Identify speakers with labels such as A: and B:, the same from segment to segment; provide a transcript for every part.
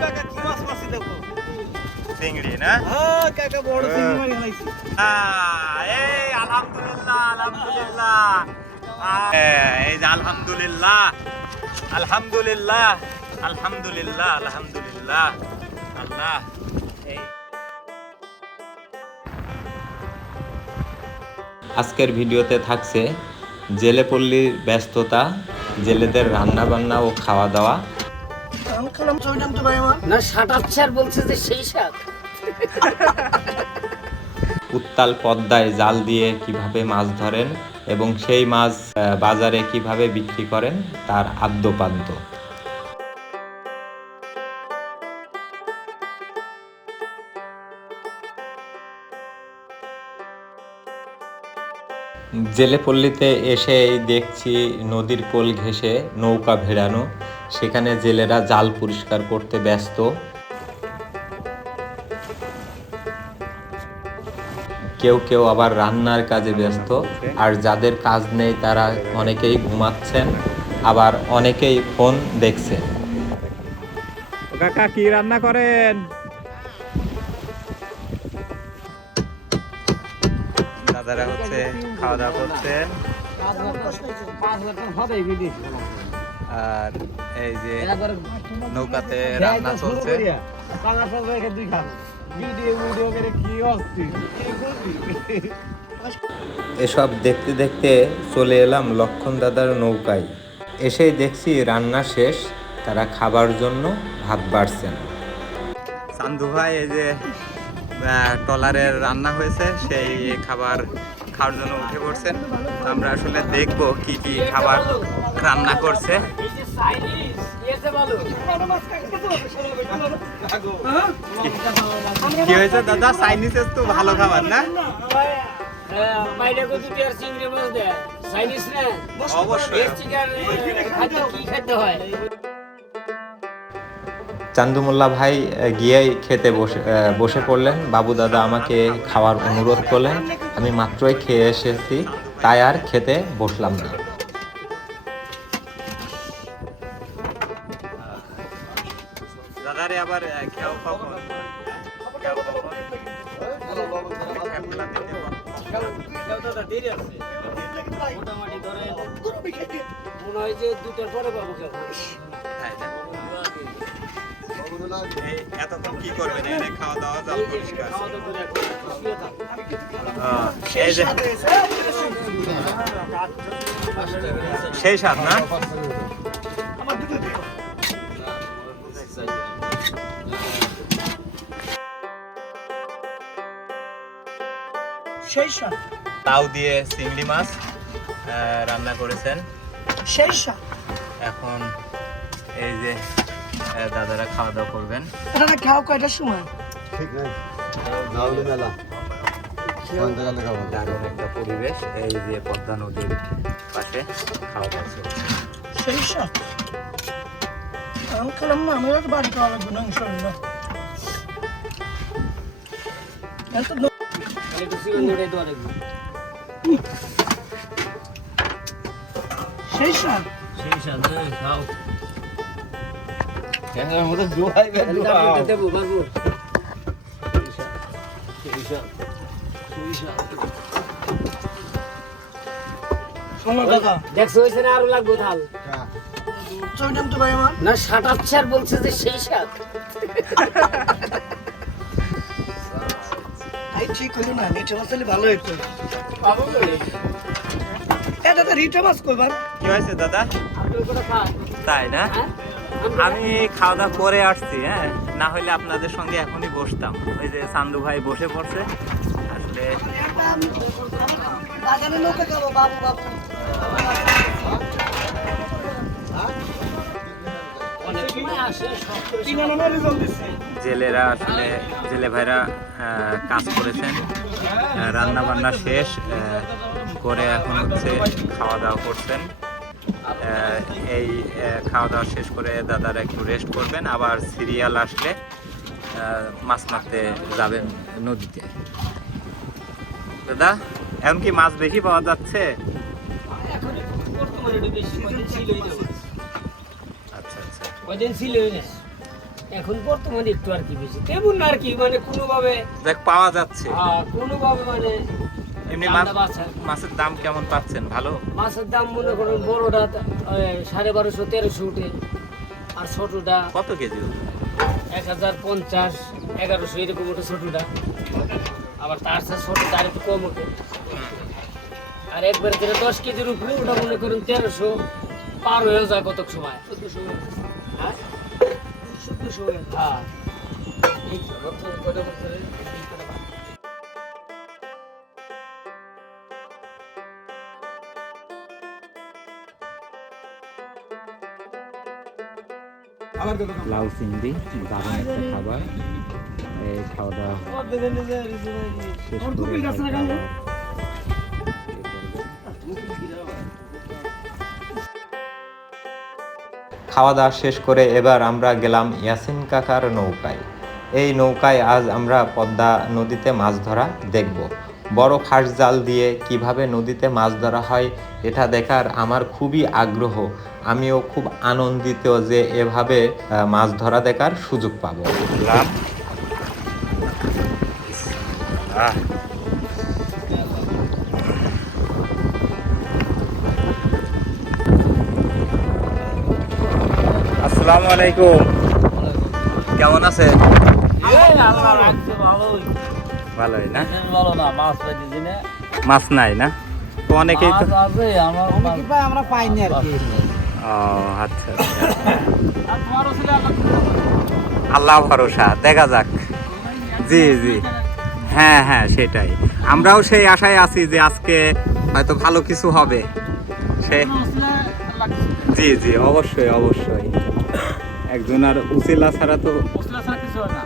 A: কাকা কি মাছ মাছি দেখো?
B: চিংড়ি না?
A: হ্যাঁ কাকা বড়
B: হ্যাঁ।
A: চিংড়ি মারি
B: আহ, এই আলহামদুলিল্লাহ আলহামদুলিল্লাহ। এই যে আলহামদুলিল্লাহ আলহামদুলিল্লাহ আলহামদুলিল্লাহ আলহামদুলিল্লাহ আল্লাহ
C: আজকের ভিডিওতে থাকছে জেলেপল্লির ব্যস্ততা জেলেদের রান্না বান্না ও খাওয়া দাওয়া।
A: খেলাম ছবিটা তো ভাই আমার।
D: না সাটাচ্ছে আর বলছে যে সেই শাক
C: উত্তাল পদ্মায় জাল দিয়ে কীভাবে মাছ ধরেন এবং সেই মাছ বাজারে কীভাবে বিক্রি করেন তার আদ্যপাদ্য জেলেপল্লিতে এসেই দেখছি নদীর কোল ঘেঁষে নৌকা ভেড়ানো। সেখানে জেলেরা জাল পরিষ্কার করতে ব্যস্ত। কেউ কেউ আবার রান্নার কাজে ব্যস্ত। আর যাদের কাজ নেই তারা অনেকেই ঘুমাচ্ছেন আবার অনেকেই ফোন দেখছেন।
B: কাকা কি রান্না করেন? দাদারা হচ্ছে খাওয়া দাওয়া করছেন। আর এই যে নৌকাতে রান্না চলছে।
C: এসব দেখতে দেখতে চলে এলাম লক্ষণ দাদার নৌকায়। এসেই দেখছি রান্না শেষ তারা খাবার জন্য ভাত বাড়ছেন।
B: চান্দু ভাই এই যে আহ, ট্রলারের রান্না হয়েছে সেই খাবার খাওয়ার জন্য উঠে পড়ছেন। আমরা আসলে দেখব কি কি খাবার রান্না করছে। কি হয়েছে দাদা? চাইনিজের তো ভালো খাবার না?
D: চাইনিজ হয়?
C: চান্দুমোল্লা ভাই গিয়েই খেতে বসে বসে পড়লেন। বাবু দাদা আমাকে খাওয়ার অনুরোধ করলেন। আমি মাত্রই খেয়ে এসেছি তাই আর খেতে বসলাম না।
B: দাদারে আবার খেয়াও কখন খেয়াও কখন খেপলা দিতে কখন?
D: মোটামুটি মনে হয় যে দুটার পরে পাবো
B: এতক্ষণ কি করবেন? এনে খাওয়া দাওয়া জল পরিষ্কার। সেই স্বাদ না?
A: সেই
B: তাও দিয়ে চিংড়ি মাছ রান্না করেছেন।
A: সেই
B: এখন এই যে দাদারা খাওয়া দাওয়া করবেন।
A: এটা খাও কয়টার সময়?
B: দারুণ একটা পরিবেশ এই যে পদ্মা নদীর পাশে খাওয়া দাওয়া।
A: সেই সাপ আমি খেলাম না আমি বাড়ি খাওয়া লাগবে না ইনশাল্লাহ সেই সাপ
D: সেই সাথ খাও খালি তারপরে দেবো বাবু দেখছ হয়েছে না আরও লাগবো থাল না সাটাচ্ছে আর বলছে যে সেই
A: তাই ঠিক হলো না নিচে মাছ তাহলে ভালো হইতো।
D: তো
A: এটা রিটা মাছ কইবার
B: কি হয়েছে দাদা? তাই না?
D: হ্যাঁ?
B: আমি খাওয়া দাওয়া করে আসছি হ্যাঁ? না হলে আপনাদের সঙ্গে এখনই বসতাম। ওই যে সান্দু ভাই বসে পড়ছে। আসলে
D: আসে
B: জেলেরা আসলে জেলে ভাইরা কাজ করেছেন। রান্না বান্না শেষ করে এখন হচ্ছে খাওয়া দাওয়া করছেন এই খাওয়া দাওয়া শেষ করে দাদারা একটু রেস্ট করবেন আবার সিরিয়াল আসলে মাছ মারতে যাবেন নদীতে। দাদা এখন কি মাছ বেশি পাওয়া যাচ্ছে? আচ্ছা আচ্ছা।
D: এখন বর্তমানে একটু আর কি বেশি। তেমন না আর কি মানে কোনোভাবে
B: দেখ পাওয়া যাচ্ছে।
D: আহ, কোনোভাবে মানে
B: এমনি মাছের দাম কেমন পাচ্ছেন? ভালো?
D: মাছের দাম মনে করুন বড়টা সাড়ে বারোশো তেরোশো উঠে। আর ছোটটা
B: কত কেজি
D: এক হাজার পঞ্চাশ এগারোশো এরকম ওঠে ছোটটা। আবার তার সাথে ছোটটা আর একটু কম ওঠে। আর একবার যেটা দশ কেজির উপরে ওটা মনে করুন তেরোশো পার হয়েও যায় কত সময়। চোদ্দশো হ্যাঁ এই কয়টা বছরে? এই কয়টা বছর?
B: লাউ চিংড়ি দারুণ একটা খাবার খাওয়া দাওয়া শেষ করে খাওয়া দাওয়া
C: শেষ করে এবার আমরা গেলাম ইয়াসিন কাকার নৌকায়। এই নৌকায় আজ আমরা পদ্মা নদীতে মাছ ধরা দেখব। বড় ফাঁস জাল দিয়ে কীভাবে নদীতে মাছ ধরা হয় এটা দেখার আমার খুবই আগ্রহ। আমিও খুব আনন্দিত যে এভাবে মাছ ধরা দেখার সুযোগ পাবো।
B: আলাইকুম। কেমন আছে
D: ভালোই।
B: না?
D: মাছ
B: নাই না? তো অনেকেই তো ও আচ্ছা আচ্ছা। আল্লাহ ভরসা, দেখা যাক। জি জি। হ্যাঁ হ্যাঁ সেটাই। আমরাও সেই আশায় আছি যে আজকে হয়তো ভালো কিছু হবে। সে জি জি, অবশ্যই অবশ্যই। একজন আর উচিলা ছাড়া তো
D: কিছু হয় না।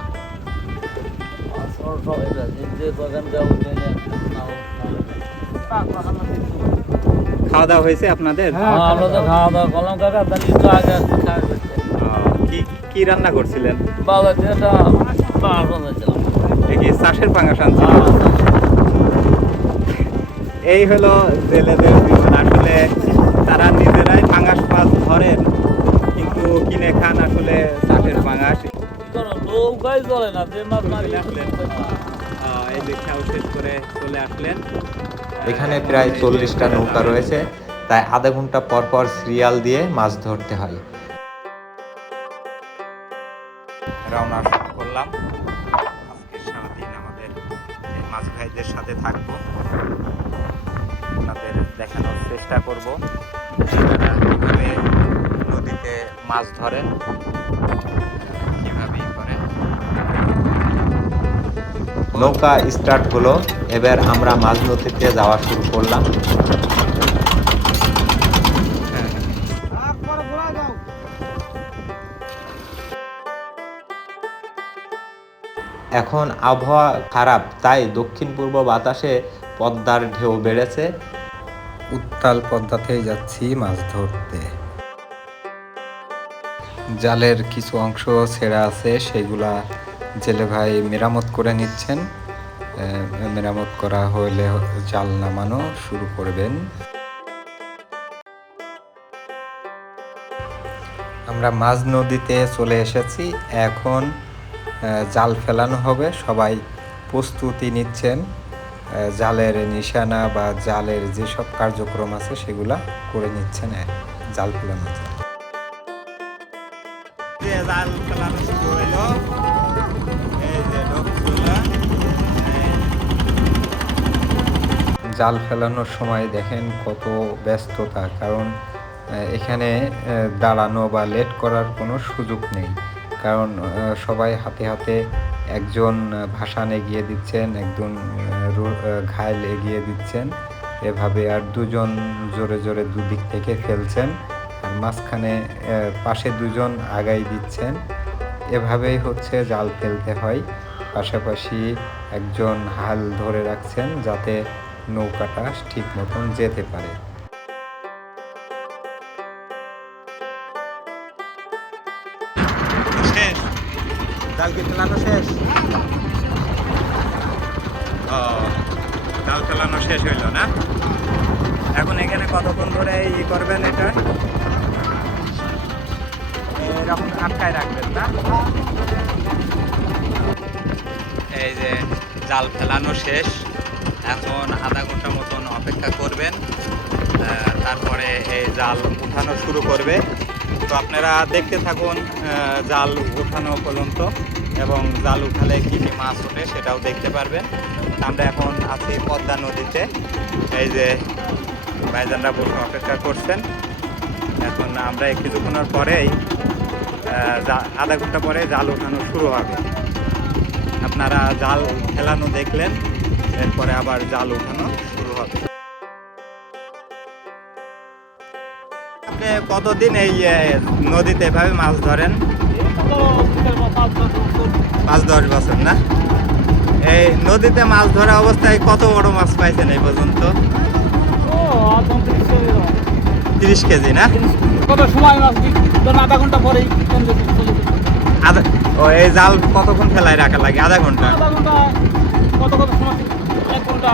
D: যে বাগান যাব
B: খাওয়া দাওয়া হয়েছে আপনাদের?
D: আমরা তো খাওয়া দাওয়া করলাম কাকা তাহলে একটু আগে
B: কি কি রান্না করছিলেন?
D: বাবা যেটা
B: কি চাষের পাঙ্গাস আনছিল এই হলো জেলেদের জীবন। আসলে তারা নিজেরাই পাঙ্গাস মাছ ধরেন। কিন্তু কিনে খান আসলে চাষের পাঙ্গাস
D: নৌকাই চলে না যে মাছ মারি
B: আসলেন। এই যে খাও শেষ করে চলে আসলেন।
C: এখানে প্রায় চল্লিশটা নৌকা রয়েছে তাই আধা ঘণ্টা পর পর সিরিয়াল দিয়ে মাছ ধরতে হয়।
B: রওনা করলাম। আজকে সারাদিন আমাদের এই মাছ ভাইদের সাথে থাকব। আপনাদের দেখানোর চেষ্টা করব। মাছ ই
C: নৌকা স্টার্ট হলো। এবার আমরা মাঝ নদীতে যাওয়া শুরু করলাম। এখন আবহাওয়া খারাপ তাই দক্ষিণ পূর্ব বাতাসে পদ্মার ঢেউ বেড়েছে। উত্তাল পদ্মাতেই যাচ্ছি মাছ ধরতে। জালের কিছু অংশ ছেঁড়া আছে, সেগুলা জেলে ভাই মেরামত করে নিচ্ছেন। মেরামত করা হলে জাল নামানো শুরু করবেন। আমরা মাঝ নদীতে চলে এসেছি। এখন জাল ফেলানো হবে। সবাই প্রস্তুতি নিচ্ছেন। জালের নিশানা বা জালের যেসব কার্যক্রম আছে, সেগুলা করে নিচ্ছেন। জাল ফেলানো
B: জাল
C: জাল ফেলানোর সময় দেখেন কত ব্যস্ততা, কারণ এখানে দাঁড়ানো বা লেট করার কোনো সুযোগ নেই। কারণ সবাই হাতে হাতে একজন ভাসান এগিয়ে দিচ্ছেন, একজন ঘায়েল এগিয়ে দিচ্ছেন। এভাবে আর দুজন জোরে জোরে দুদিক থেকে ফেলছেন মাঝখানে পাশে দুজন আগাই দিচ্ছেন। এভাবেই হচ্ছে জাল ফেলতে হয়। পাশাপাশি একজন হাল ধরে রাখছেন যাতে নৌকাটা ঠিক মতন যেতে পারে।
B: জাল ফেলানো শেষ হইল না? এখন এখানে কতক্ষণ ধরে ই করবেন এটা? যখন আটকায় রাখবেন, না? এই যে জাল ফেলানো শেষ। এখন আধা ঘণ্টা মতন অপেক্ষা করবেন। তারপরে এই জাল উঠানো শুরু করবে। তো আপনারা দেখতে থাকুন জাল উঠানো পর্যন্ত এবং জাল উঠালে কী কী মাছ ওঠে সেটাও দেখতে পারবেন। আমরা এখন আছি পদ্মা নদীতে। এই যে ভাইজানরা বসে অপেক্ষা করছেন। এখন আমরা কিছুক্ষণের পরেই আধা ঘণ্টা পরে জাল ওঠানো শুরু হবে। আপনারা জাল ফেলানো দেখলেন এরপরে আবার জাল ওঠানো শুরু হবে। আপনি কতদিন এই নদীতে এভাবে মাছ ধরেন? পাঁচ দশ বছর না? এই নদীতে মাছ ধরা অবস্থায় কত বড় মাছ পাইছেন এই পর্যন্ত? তিরিশ কেজি না?
A: কত সময় মাছ ধরুন আধা ঘণ্টা পরেই
B: আধা ও এই জাল কতক্ষণ ফেলায় রাখা লাগে? আধা ঘণ্টা?
A: আধা ঘণ্টা কত কত সময় এক ঘণ্টা।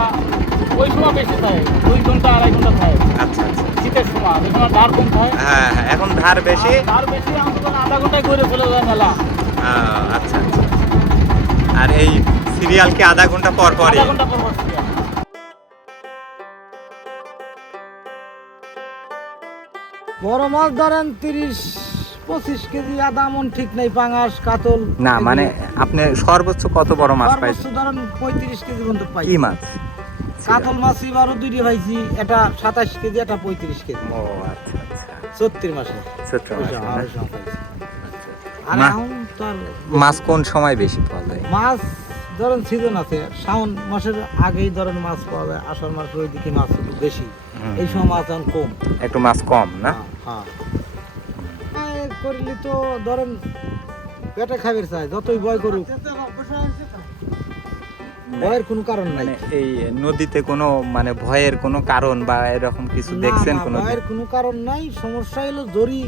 A: ওই সময় বেশি থাকে দুই ঘণ্টা আড়াই ঘণ্টা থাকে।
B: আচ্ছা আচ্ছা।
A: শীতের সময় ওই সময় ধার কম থাকে
B: হ্যাঁ হ্যাঁ এখন ধার বেশি?
A: ধার বেশি আমাদের আধা ঘন্টায় করে ফেলে যায় মেলা।
B: আচ্ছা আচ্ছা। আর এই সিরিয়াল কি আধা ঘণ্টা পর পরই?
A: আধা ঘণ্টা পর। বড় মাছ ধরেন তিরিশ পঁচিশ কেজি আদা মন ঠিক নেই পাঙাশ কাতল।
B: না মানে আপনি সর্বোচ্চ কত বড় মাছ
A: সর্বোচ্চ ধরেন পঁয়ত্রিশ কেজি পর্যন্ত পাই
B: কি মাছ?
A: কাতল মাছ এবারও দুইটি পাইছি এটা সাতাশ কেজি এটা পঁয়ত্রিশ কেজি।
B: ও আচ্ছা আচ্ছা।
A: চত্রিশ মাসে। সময় পাইছি। আর এখন তো
B: মাছ কোন সময় বেশি পাওয়া যায়?
A: মাছ ধরেন সিজন আছে শ্রাবণ মাসের আগেই ধরেন মাছ পাওয়া যায় আষাঢ় মাসের ওই দিকে মাছ বেশি। এই সময় মাছ এখন কম।
B: একটু মাছ কম না?
A: হ্যাঁ, হ্যাঁ তো ধরেন পেটে খাবার চাই যতই ভয় করুক। ভয়ের কোনো কারণ নাই।
B: মানে এই নদীতে কোনো মানে ভয়ের কোনো কারণ বা এরকম কিছু দেখছেন কোনো
A: ভয়ের কোনো কারণ নাই। সমস্যা হলো দড়ি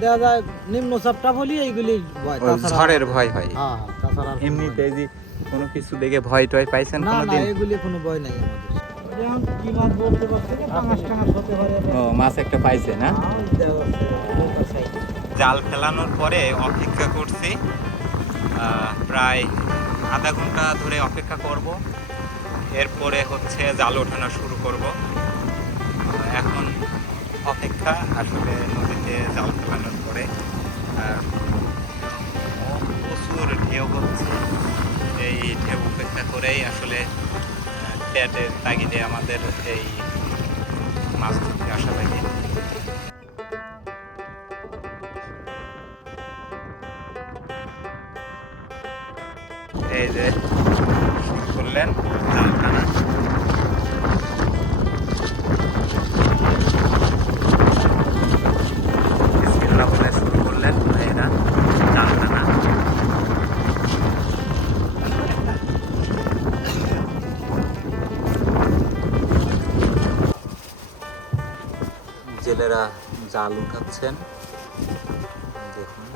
A: দেখা যায় নিম্নচাপটা বলি এইগুলি ভয়।
B: ঝড়ের ভয় হয়।
A: হ্যাঁ
B: এমনিতে যে কোনো কিছু দেখে ভয় টয় পাইছেন
A: না এগুলি কোনো ভয় নাই আমাদের।
B: ও মাছ একটা পাইছে না। জাল ফেলানোর পরে অপেক্ষা করছি। প্রায় আধা ঘণ্টা ধরে অপেক্ষা করব। এরপরে হচ্ছে জাল ওঠানো শুরু করব। এখন অপেক্ষা আসলে নদীতে জাল ফেলানোর পরে। আহ, প্রচুর ঢেউ হচ্ছে। এই ঢেউ উপেক্ষা করেই আসলে পেটের তাগিদে আমাদের এই মাছ ধরতে আসা লাগে। এই যে শুরু করলেন। জেলেরা জাল উঠাচ্ছেন। দেখুন।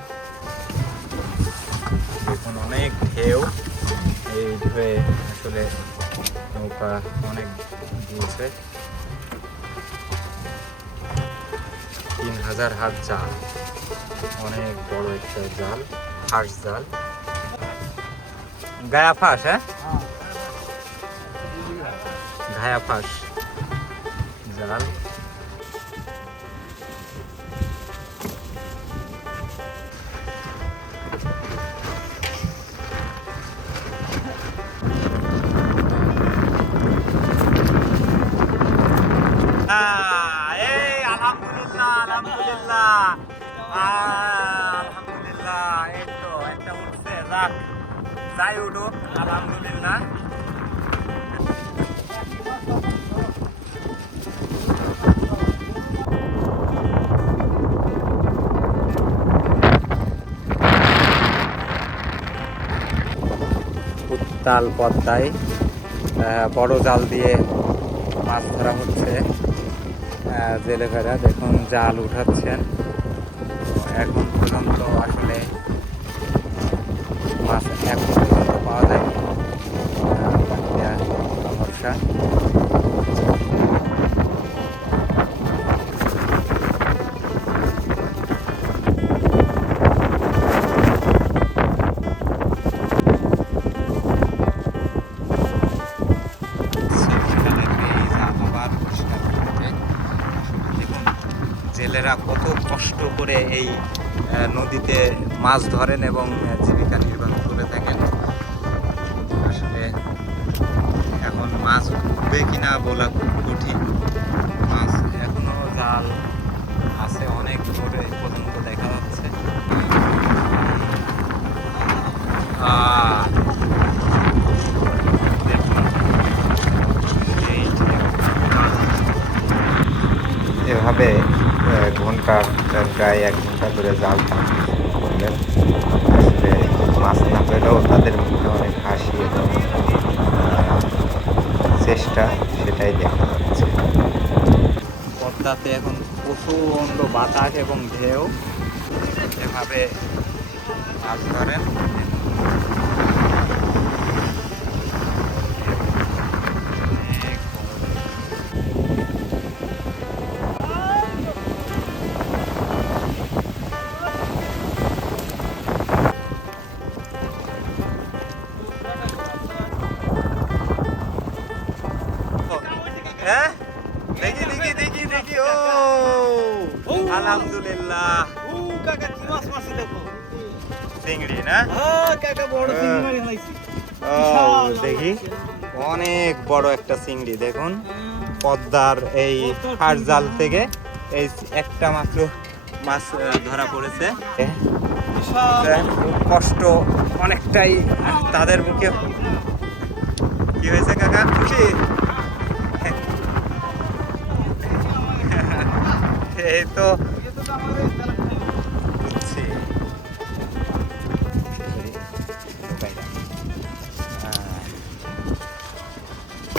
B: দেখুন অনেক ঢেউ। এই ঢেউয়ে আসলে নৌকা অনেক দুলছে তিন হাজার হাত জাল। অনেক বড় একটা জাল ফাঁস জাল। গায়া ফাঁস হ্যাঁ? ঘায়া ফাঁস জাল। উত্তাল পদ্মায় বড় জাল দিয়ে মাছ ধরা হচ্ছে। জেলেভেরা দেখুন, জাল উঠাচ্ছেন। এখন পর্যন্ত আসলে মাছ এখন পর্যন্ত পাওয়া যায় সমস্যা। করে এই নদীতে মাছ ধরেন এবং জীবিকা নির্বাহ করে থাকেন। আসলে এখন মাছ উঠবে কিনা বলা
C: প্রায় এক ঘণ্টা ধরে জাল টানলেন আসলে মাছ না পেলেও তাদের মুখে অনেক হাসি এবং চেষ্টা সেটাই দেখা যাচ্ছে।
B: পদ্মাতে এখন প্রচণ্ড বাতাস এবং ঢেউ। এভাবে মাছ ধরেন। আলহামদুলিল্লাহ।
A: ও কাকা কি মাছ মারছে দেখো।
B: চিংড়ি না?
A: হ্যাঁ কাকা বড়
B: হ্যাঁ।
A: চিংড়ি মারি
B: দেখি। অনেক বড় একটা চিংড়ি দেখুন। পদ্মার এই হাড় জাল থেকে এই একটা মাত্র মাছ ধরা পড়েছে। কষ্ট অনেকটাই তাদের মুখে। কি হয়েছে কাকা? খুশি? এই তো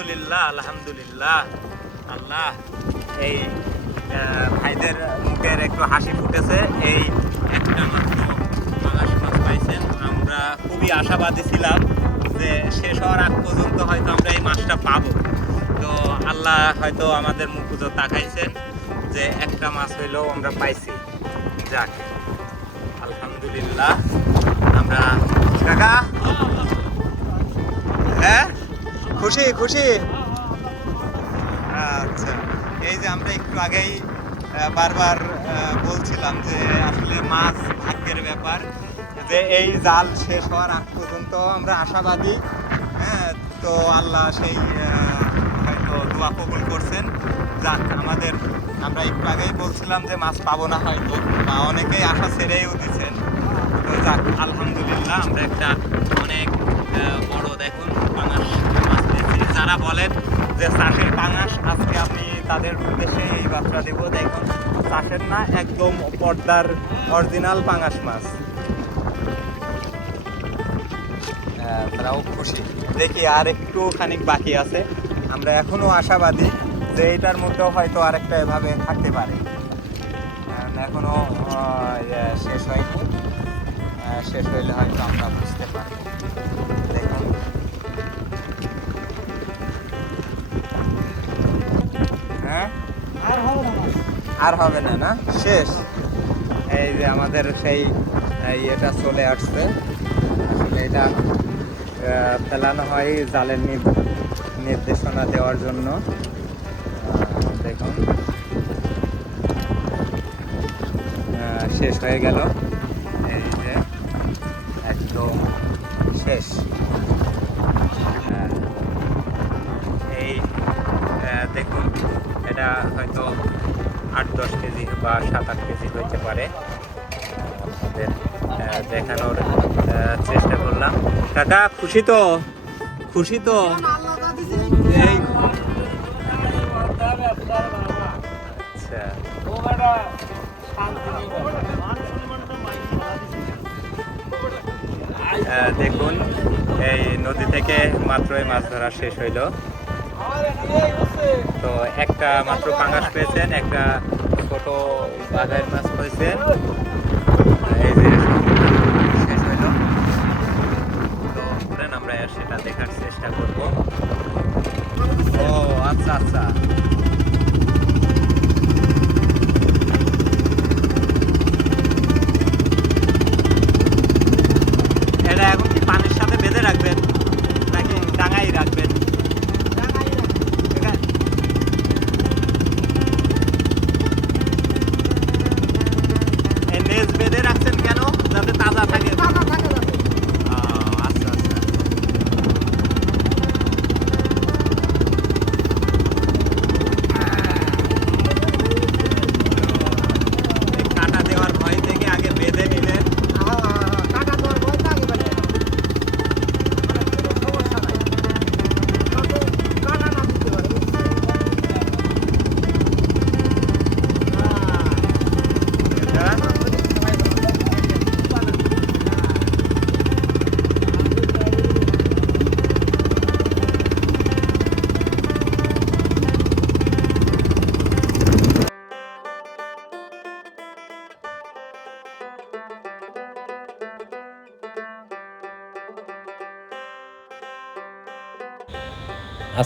B: আলহামদুলিল্লাহ আলহামদুলিল্লাহ। আল্লাহ, এই ভাইদের মুখের একটু হাসি ফুটেছে। এই একটা মাত্র পাঙাশ মাছ পাইছেন। আমরা খুবই আশাবাদী ছিলাম যে শেষ হওয়ার আগ পর্যন্ত হয়তো আমরা এই মাছটা পাবো। তো আল্লাহ হয়তো আমাদের মুখ উজো তাকাইছেন যে একটা মাছ হইলেও আমরা পাইছি। যাক, আলহামদুলিল্লাহ। আমরা কাকা? হ্যাঁ? খুশি খুশি। আচ্ছা এই যে আমরা একটু আগেই বারবার বলছিলাম যে আসলে মাছ ভাগ্যের ব্যাপার, যে এই জাল শেষ হওয়ার আগ পর্যন্ত আমরা আশাবাদী হ্যাঁ তো আল্লাহ সেই হয়তো দোয়া কবুল করছেন। যাক, আমাদের, আমরা একটু আগেই বলছিলাম যে মাছ পাবো না হয়তো, বা অনেকেই আশা ছেড়েও দিচ্ছেন। তো যাক, আলহামদুলিল্লাহ, আমরা একটা অনেক বড় দেখুন পেয়েছি যারা বলেন যে চাষের পাঙাশ আজকে আমি তাদের উদ্দেশ্যে এই বার্তা দেবো। দেখুন চাষের না একদম পর্দার অরিজিনাল পাঙাশ মাছ। তারাও খুশি। দেখি আর একটু খানিক বাকি আছে। আমরা এখনও আশাবাদী যে এটার মধ্যেও হয়তো আরেকটা এভাবে থাকতে পারে। এখনও ইয়ে, শেষ হয়নি। শেষ হইলে হয়তো আমরা বুঝতে পারব।
A: আর হবে না
B: না? শেষ। এই যে আমাদের সেই ইয়েটা চলে আসছে। এটা ফেলানো হয় জালের নির- নির্দেশনা দেওয়ার জন্য। দেখুন। শেষ হয়ে গেল। এই যে, একদম শেষ। দেখুন, এটা হয়তো আট, দশ কেজি বা সাত, আট কেজি হইতে পারে। দেখানোর চেষ্টা করলাম। কাকা, খুশি তো? খুশি তো? আচ্ছা। দেখুন, এই নদী থেকে মাত্রই মাছ ধরা শেষ হইল। তো একটা মাত্র পাঙাশ পেয়েছেন, একটা ছোট বাঘের মাছ পেয়েছেন। এই যে, শেষ হইল। তো আমরা সেটা দেখার চেষ্টা করব। ও আচ্ছা আচ্ছা।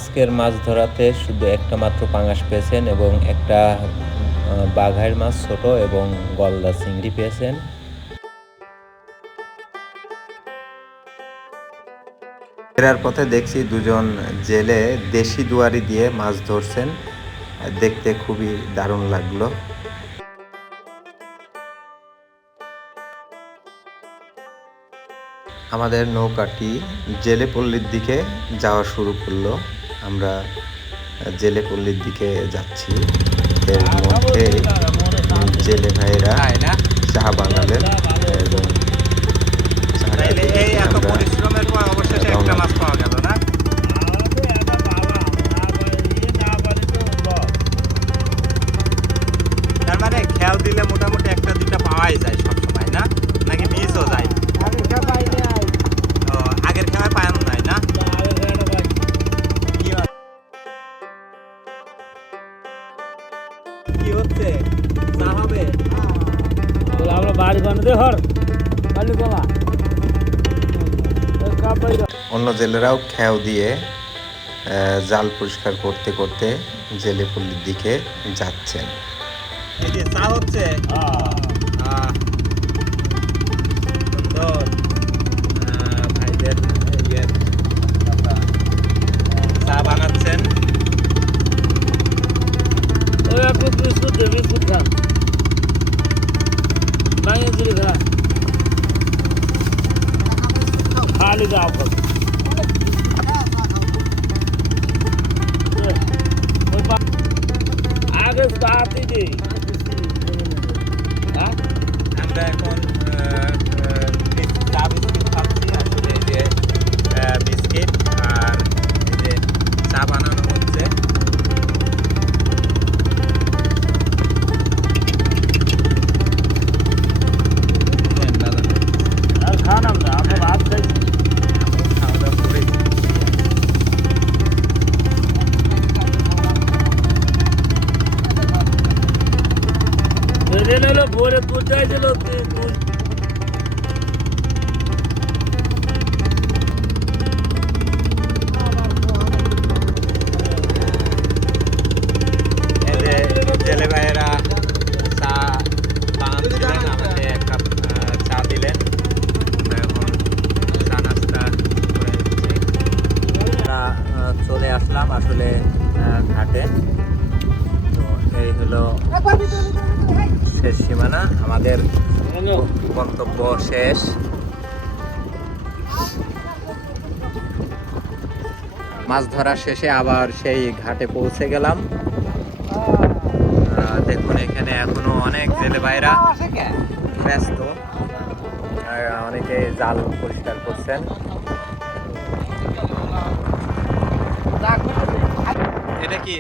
C: আজকের মাছ ধরাতে শুধু একটা মাত্র পাঙাশ পেয়েছেন এবং একটা আহ, বাঘাইর মাছ ছোট এবং গলদা চিংড়ি পেয়েছেন। ফেরার পথে দেখছি দুজন জেলে দেশি দুয়ারি দিয়ে মাছ ধরছেন। দেখতে খুবই দারুণ লাগল। আমাদের নৌকাটি জেলে পল্লীর দিকে যাওয়া শুরু করল। আমরা জেলে পল্লীর দিকে যাচ্ছি। এর মধ্যে জেলে ভাইরা চা বানালেন এবং
B: পরিশ্রমের পর অবশেষে একটা মাছ পাওয়া
C: জেলেরাও খেয়াও দিয়ে জাল পরিষ্কার করতে করতে জেলে পল্লীর দিকে যাচ্ছেন।
B: এই যে চা হচ্ছে। চা বানানো
D: হলো
B: শেষ সীমানা। আমাদের গন্তব্য শেষ। মাছ ধরা শেষে আবার সেই ঘাটে পৌঁছে গেলাম। দেখুন, এখানে এখনও অনেক জেলে ভাইরা ব্যস্ত। অনেকে জাল পরিষ্কার করছেন। এটা কি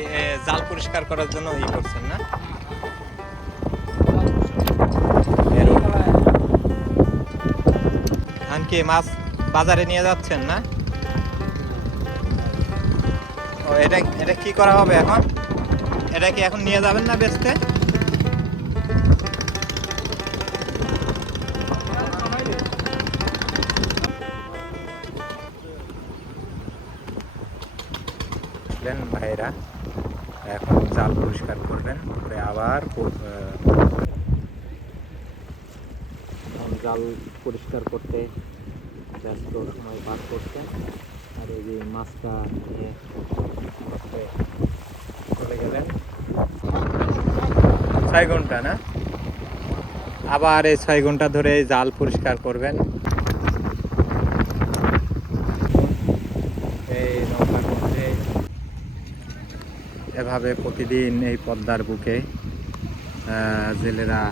B: জাল পরিষ্কার করার জন্য ই করছেন না? ধান কি মাছ বাজারে নিয়ে যাচ্ছেন না? ও, এটা এটা কি করা হবে এখন? এটা কি এখন নিয়ে যাবেন না বেচতে? আসলেন ভাইয়েরা এখন জাল পরিষ্কার করবেন করে আবার জাল পরিষ্কার করতে ব্যস্ত সময় পার করছেন আর এই যে মাছটা নিয়ে চলে গেলেন। ছয় ঘণ্টা না? আবার এই ছয় ঘণ্টা ধরে জাল পরিষ্কার করবেন এই নৌকার মধ্যে এভাবে প্রতিদিন এই পদ্মার বুকে জেলেরা